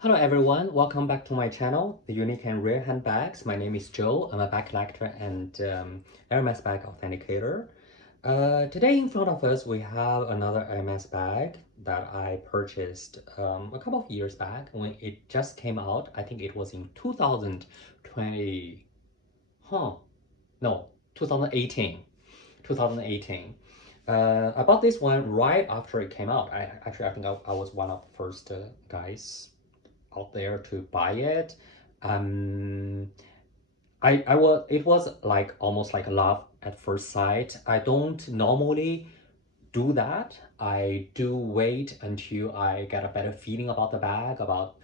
Hello everyone, welcome back to my channel, The Unique and Rare Handbags. My name is Joe. I'm a bag collector and Hermes bag authenticator. Today in front of us we have another Hermes bag that I purchased a couple of years back when it just came out. I think it was in 2020, no, 2018. 2018. I bought this one right after it came out. I think I was one of the first guys out there to buy it. Um, I was it was like almost like love at first sight. I don't normally do that. I do wait until I get a better feeling about the bag, about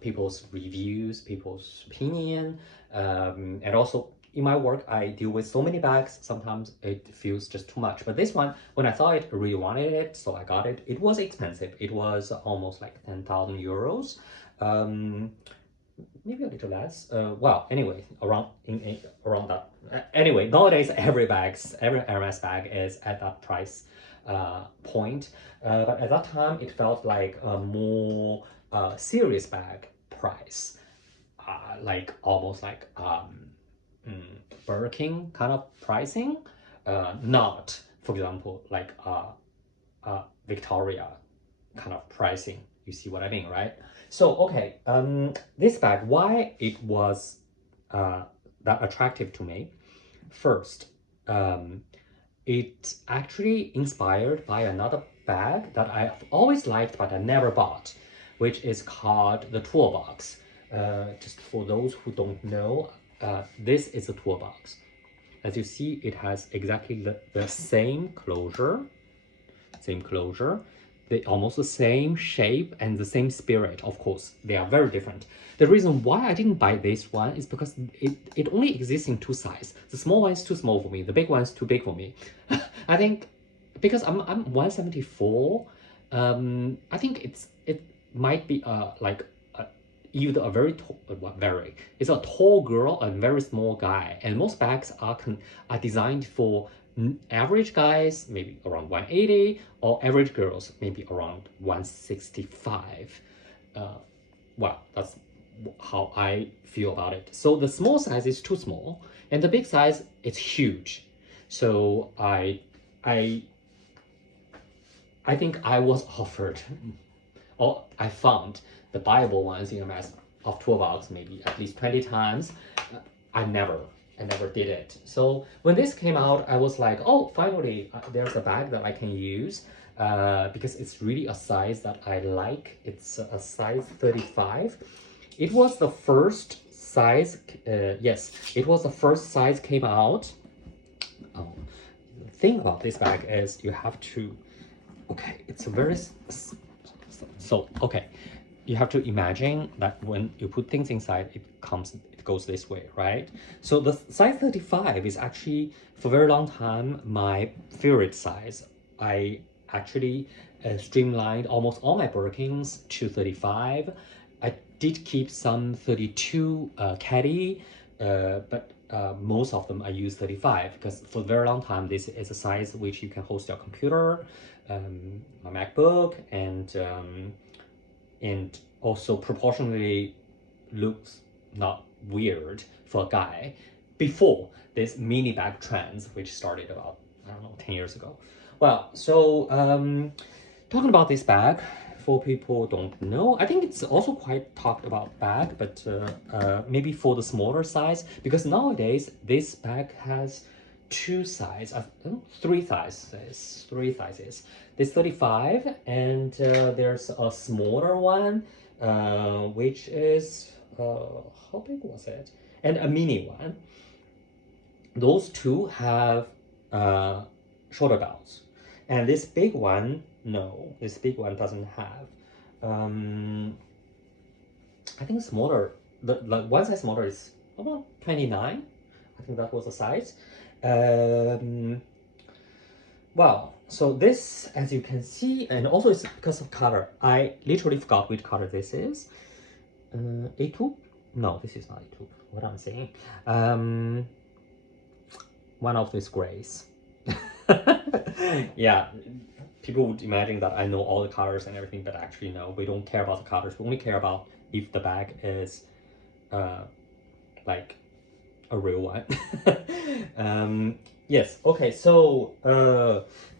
people's reviews, people's opinion, and also in my work, I deal with so many bags. Sometimes it feels just too much. But this one, when I saw it, I really wanted it, so I got it. It was expensive. It was almost like 10,000 euros. Um, Maybe a little less. Well, anyway, around that. Anyway, nowadays every Hermes bag is at that price point. But at that time, it felt like a more serious bag price, like almost like Birkin kind of pricing, not, for example, like Victoria kind of pricing. You see what I mean, right? So, okay, this bag, why it was that attractive to me? First, it's actually inspired by another bag that I've always liked but I never bought, which is called the toolbox. Just for those who don't know, this is a toolbox. As you see, it has exactly the same closure, almost the same shape and the same spirit. Of course, they are very different. The reason why I didn't buy this one is because it only exists in two sizes. The small one is too small for me. The big one is too big for me. I think because I'm 174. I think it might be like either a very tall, it's a tall girl and very small guy, and most bags are designed for average guys maybe around 180 or average girls maybe around 165. Well, that's how I feel about it. So the small size is too small, and the big size is huge. So I I think I was offered, or I found the buyable ones in a mass of toolbox maybe at least 20 times. I never, I never did it. So when this came out, I was like, oh, finally, there's a bag that I can use because it's really a size that I like. It's a size 35. It was the first size, yes, it was the first size came out. The thing about this bag is you have to, okay, it's a very, okay, you have to imagine that when you put things inside, it goes this way, right? So the size 35 is actually, for a very long time, my favorite size. I actually streamlined almost all my Birkins to 35. I did keep some 32 caddy, but most of them I use 35 because for a very long time, this is a size which you can host your computer, my MacBook, and also proportionally looks not weird for a guy before this mini bag trends, which started about, I don't know, 10 years ago. Well, so talking about this bag, for people who don't know, I think it's also quite talked about bag, but maybe for the smaller size, because nowadays this bag has two sizes, three sizes. There's 35, and there's a smaller one, which is, how big was it? And a mini one. Those two have shoulder belts. And this big one, no, this big one doesn't have. I think smaller, the one size smaller is about 29. I think that was the size. Well, so this, as you can see, and also it's because of color. I literally forgot which color this is. A2? No, this is not A2. What am I saying? One of these grays. Yeah, people would imagine that I know all the colors and everything, but actually no, we don't care about the colors. We only care about if the bag is like a real one. Yes, okay, so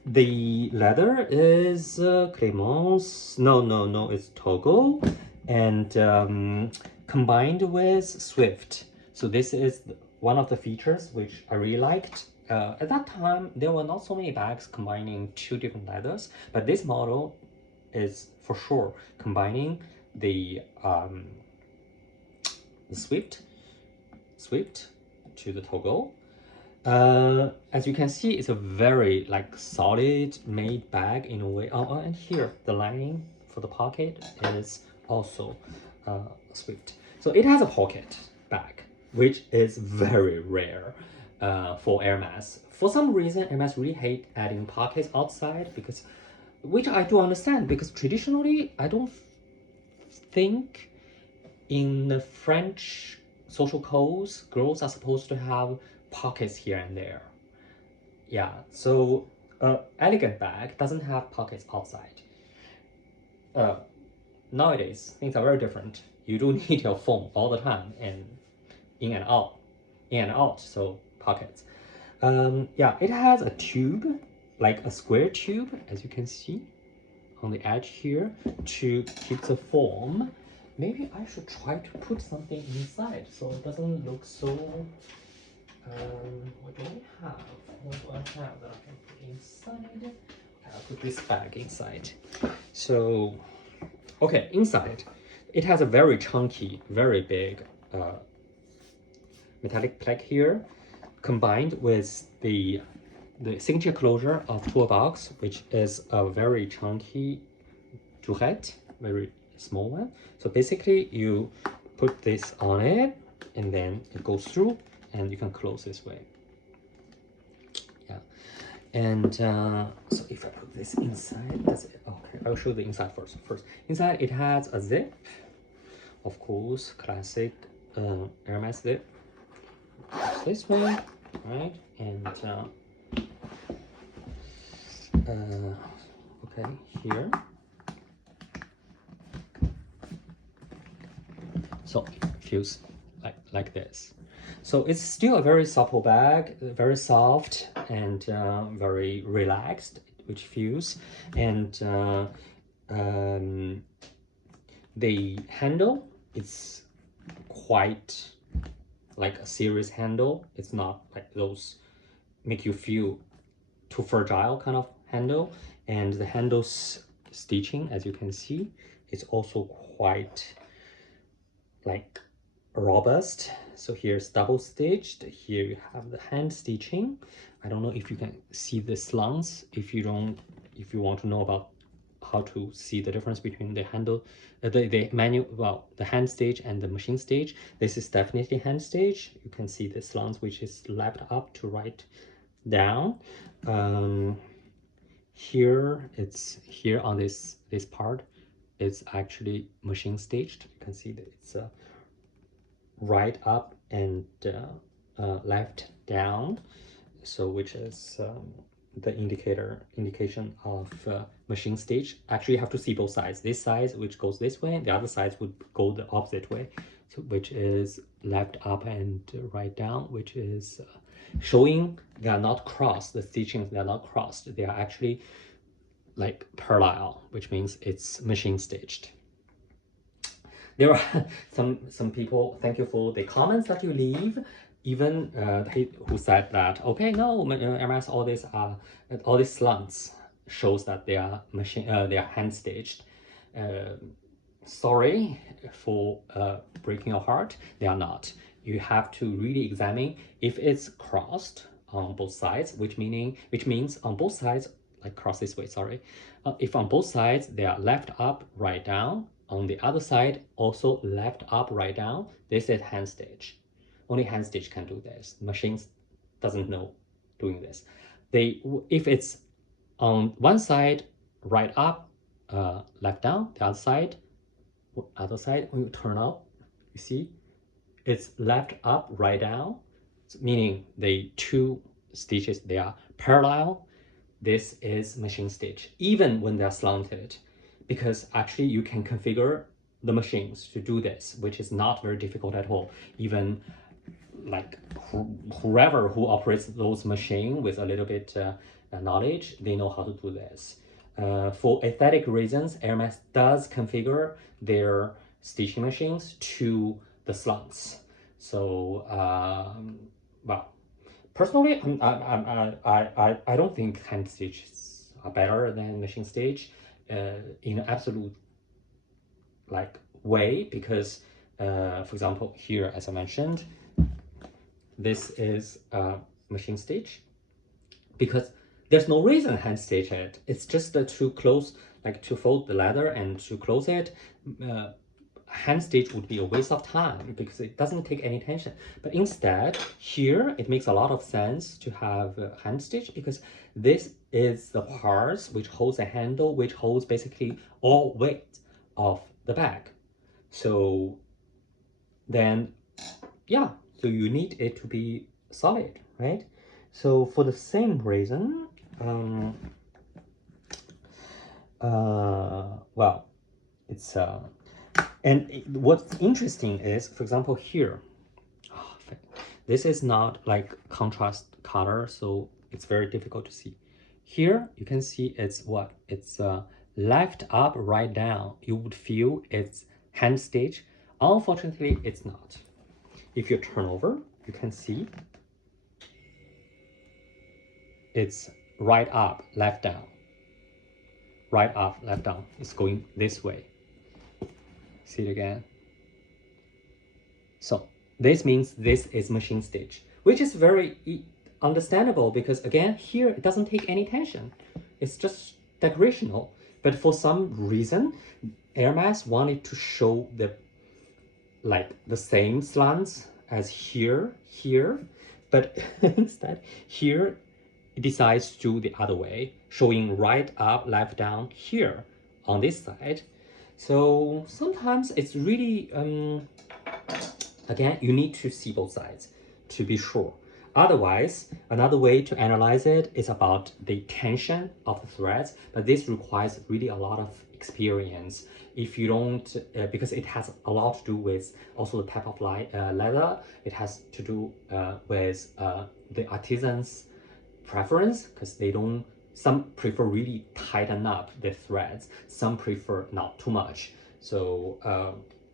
the leather is Clemence, no, it's Togo, and combined with Swift. So this is one of the features which I really liked. At that time, there were not so many bags combining two different leathers, but this model is for sure combining the Swift to the Togo. As you can see, it's a very like solid made bag in a way. Oh, and here the lining for the pocket is also Swift. So it has a pocket bag, which is very rare for Hermes. For some reason, Hermes really hate adding pockets outside because, which I do understand because traditionally I don't think in the French social codes, girls are supposed to have pockets here and there. Yeah, so elegant bag doesn't have pockets outside. Nowadays, things are very different. You do need your phone all the time and in and out, so pockets. Yeah, it has a tube, like a square tube, as you can see on the edge here to keep the form. Maybe I should try to put something inside so it doesn't look so. What do I have? What do I have that I can put inside? Okay, I'll put this bag inside. So, okay, inside, it has a very chunky, very big metallic plaque here, combined with the signature closure of toolbox, which is a very chunky tourette, very small one. So basically you put this on it and then it goes through and you can close this way. Yeah, and so if I put this inside, that's it. Okay, I'll show the inside first. Inside it has a zip, of course, classic Hermes zip. This way, right? And okay, here. So it feels like this. So it's still a very supple bag, very soft and very relaxed, which feels. And the handle is quite like a serious handle. It's not like those make you feel too fragile kind of handle. And the handle's stitching, as you can see, is also quite like robust. So here's double stitched. Here you have the hand stitching. I don't know if you can see the slants. If you want to know about how to see the difference between the handle, the manual, well, the hand stitch and the machine stitch. This is definitely hand stitch. You can see the slants, which is left up to right down. Here here on this part, it's actually machine stitched. You can see that it's right up and left down, so which is the indication of machine stitch. Actually, you have to see both sides. This side which goes this way, the other side would go the opposite way, so which is left up and right down, which is showing they are not crossed. The stitchings, they are not crossed, they are actually like parallel, which means it's machine stitched. There are some people, thank you for the comments that you leave, even who said that, okay, no, Hermes, all these slants shows that they are hand stitched. Sorry for breaking your heart, they are not. You have to really examine if it's crossed on both sides, which means on both sides, like cross this way, sorry. If on both sides they are left up, right down, on the other side also left up, right down, this is hand stitch. Only hand stitch can do this. Machines doesn't know doing this. If it's on one side right up, left down, the other side when you turn up, you see it's left up, right down, meaning the two stitches, they are parallel. This is machine stitch, even when they're slanted, because actually you can configure the machines to do this, which is not very difficult at all. Even like whoever who operates those machines with a little bit knowledge, they know how to do this. For aesthetic reasons, Hermes does configure their stitching machines to the slants. So, well, personally, I don't think hand stitches are better than machine stitch in an absolute like way, because for example, here, as I mentioned, this is a machine stitch, because there's no reason hand stitch it. It's just to close, like to fold the leather and to close it. Hand stitch would be a waste of time because it doesn't take any tension. But instead, here it makes a lot of sense to have hand stitch, because this is the parts which holds the handle, which holds basically all weight of the bag. So then, yeah, so you need it to be solid, right? So for the same reason, well, it's and what's interesting is, for example, here, this is not like contrast color, so it's very difficult to see. Here you can see it's what? It's left up, right down. You would feel it's hand stitch. Unfortunately, it's not. If you turn over, you can see it's right up, left down. Right up, left down. It's going this way. See it again. So this means this is machine stitch, which is very understandable, because again, here it doesn't take any tension. It's just decorational. But for some reason, Hermes wanted to show the same slants as here, but instead here it decides to do the other way, showing right up, left down here on this side. So sometimes it's really again, you need to see both sides to be sure. Otherwise, another way to analyze it is about the tension of the threads, but this requires really a lot of experience. If you don't, because it has a lot to do with also the type of leather, it has to do with the artisan's preference, because they don't, some prefer really tighten up the threads, some prefer not too much. So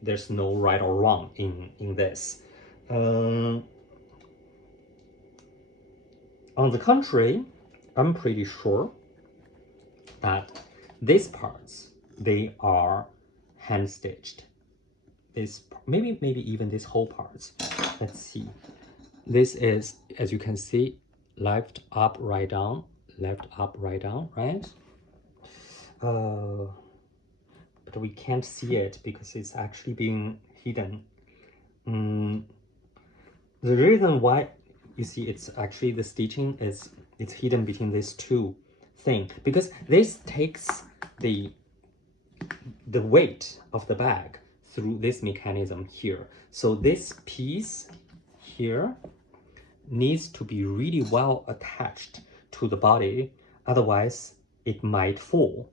there's no right or wrong in this. On the contrary, I'm pretty sure that these parts, they are hand stitched. This maybe even this whole parts. Let's see. This is, as you can see, left up, right down, left up, right down, right? But we can't see it because it's actually being hidden. The reason why you see it's actually the stitching is it's hidden between these two things, because this takes the weight of the bag through this mechanism here. So this piece here needs to be really well attached to the body, otherwise it might fall.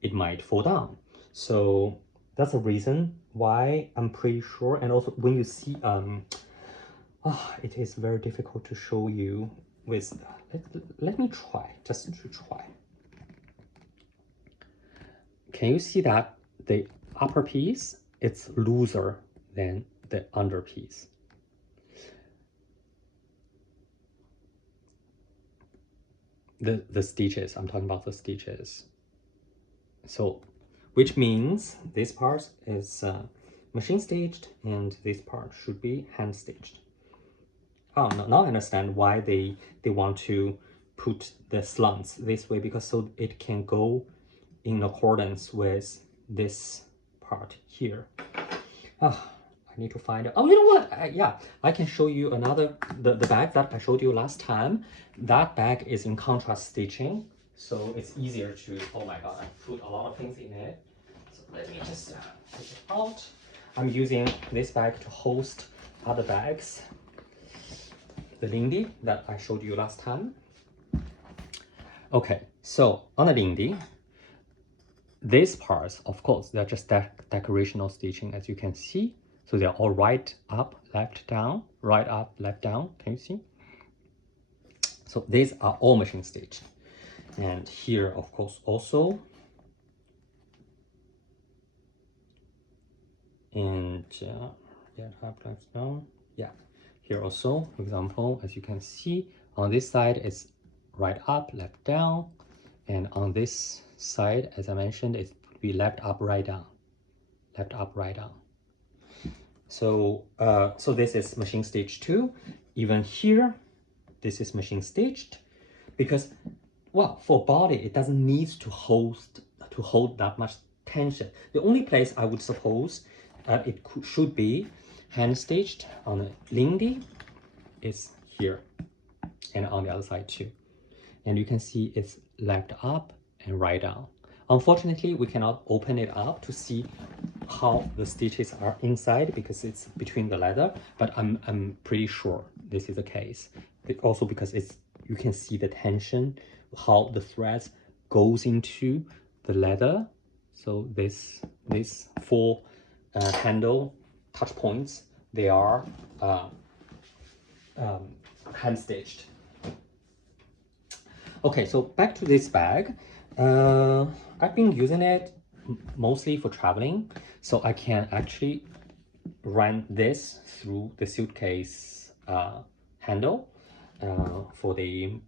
It might fall down. So that's a reason why I'm pretty sure. And also when you see it is very difficult to show you with let me try, just to try. Can you see that the upper piece, it's looser than the under piece? The stitches, I'm talking about the stitches. So, which means this part is machine stitched and this part should be hand stitched. Oh, now I understand why they want to put the slants this way, because so it can go in accordance with this part here. Oh, I need to find it. Oh, you know what? Yeah, I can show you another, the bag that I showed you last time. That bag is in contrast stitching, so it's easier to, oh my God, I put a lot of things in it. So let me just take it out. I'm using this bag to host other bags. The Lindy that I showed you last time. Okay, so on the Lindy, these parts, of course, they're just decorational stitching, as you can see. So they're all right up, left down, right up, left down. Can you see? So these are all machine stitched. And here, of course, also. And yeah, half left down. Yeah, here also, for example, as you can see, on this side it's right up, left down, and on this side, as I mentioned, it would be left up, right down, left up, right down. So so this is machine stitched too. Even here, this is machine stitched, because well, for body it doesn't need to hold that much tension. The only place I would suppose should be hand stitched on the Lindy is here, and on the other side too. And you can see it's left up and right down. Unfortunately, we cannot open it up to see how the stitches are inside because it's between the leather, but I'm pretty sure this is the case. Also because you can see the tension, how the threads goes into the leather. So these four handle touch points, they are hand stitched. Okay, so back to this bag. I've been using it mostly for traveling, so I can actually run this through the suitcase handle for the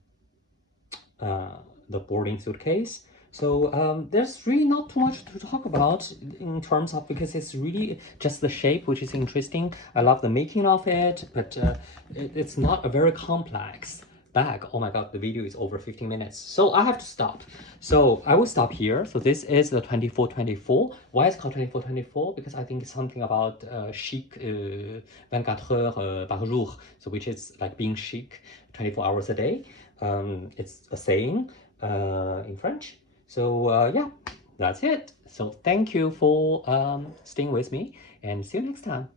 boarding suitcase. So there's really not too much to talk about in terms of, because it's really just the shape which is interesting. I love the making of it, but it's not a very complex bag. Oh my god, the video is over 15 minutes, so I have to stop. So I will stop here. So this is the 2424. Why it's called 2424? Because I think it's something about chic, 24 heures par jour, so which is like being chic 24 hours a day. It's a saying in French. So yeah, that's it. So thank you for staying with me, and see you next time.